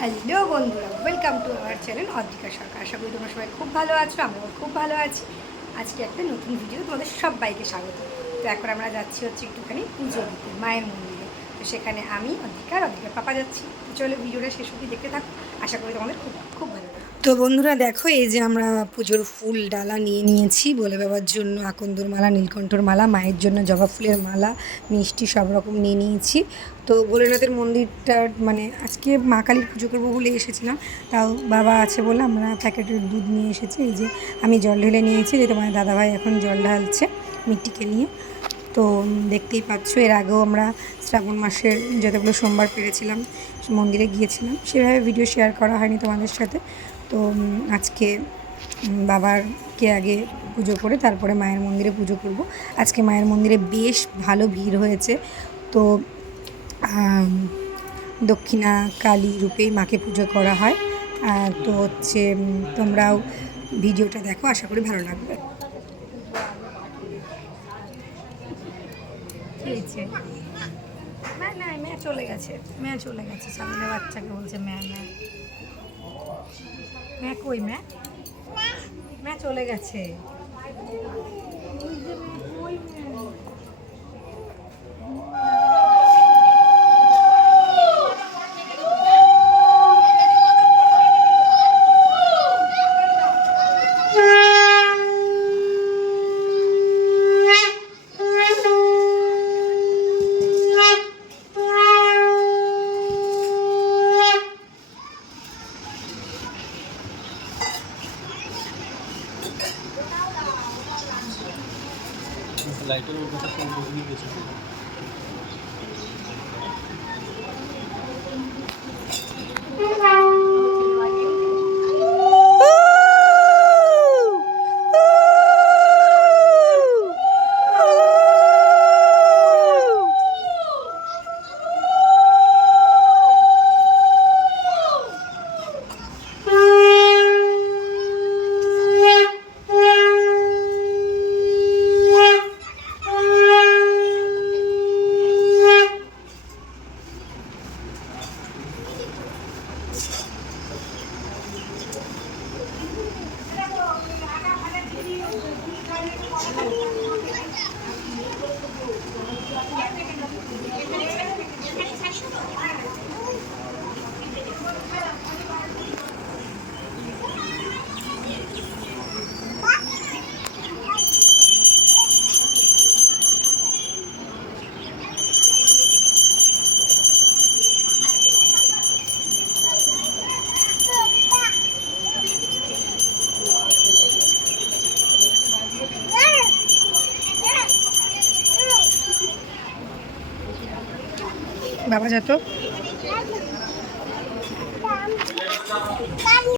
Hello বন্ধুরা, welcome to our channel Adrika Sarkar. আশা করি তোমরা সবাই খুব ভালো আছো, আমরাও খুব ভালো আছি। আজকে একটা নতুন ভিডিও তোমাদের সবাইকে স্বাগত। তো এখন আমরা যাচ্ছি একটুখানি পুজো দিতে মায়ের মন্দিরে। তো সেখানে আমি অদ্রিকার পাপা যাচ্ছি। তো চলো ভিডিওটা শেষ অবধি দেখতে থাকো, আশা করি তোমাদের খুব খুব ভালো লাগে। তো বন্ধুরা দেখো, এই যে আমরা পুজোর ফুল ডালা নিয়ে নিয়েছি বলে বাবার জন্য আকন্দর মালা, নীলকণ্ঠর মালা, মায়ের জন্য জবা ফুলের মালা, মিষ্টি সব রকম নিয়ে নিয়েছি। তো ভোলেনাথের মন্দিরটা মানে আজকে মা কালীর পুজো করবো বলে এসেছিলাম, তাও বাবা আছে বলে আমরা প্যাকেটের দুধ নিয়ে এসেছি। এই যে আমি জল ঢেলে নিয়েছি, যে তোমার দাদাভাই এখন জল ঢালছে মিট্টিকে নিয়ে। তো দেখতেই পাচ্ছ, এর আগেও আমরা শ্রাবণ মাসের যতগুলো সোমবার পেরেছিলাম মন্দিরে গিয়েছিলাম, সেভাবে ভিডিও শেয়ার করা হয়নি তোমাদের সাথে। তো আজকে বাবারকে আগে পুজো করে তারপরে মায়ের মন্দিরে পুজো করব। আজকে মায়ের মন্দিরে বেশ ভালো ভিড় হয়েছে। তো দক্ষিণা কালী রূপেই মাকে পুজো করা হয়। তো তোমরাও ভিডিওটা দেখো, আশা করি ভালো লাগবে। মেয়ে চলে গেছে, সামনে বাচ্চাকে বলছে মেয়ে কই মেয়ে চলে গেছে। লাইটের কথা সব বুঝিয়ে গেছে। বাবা যা তো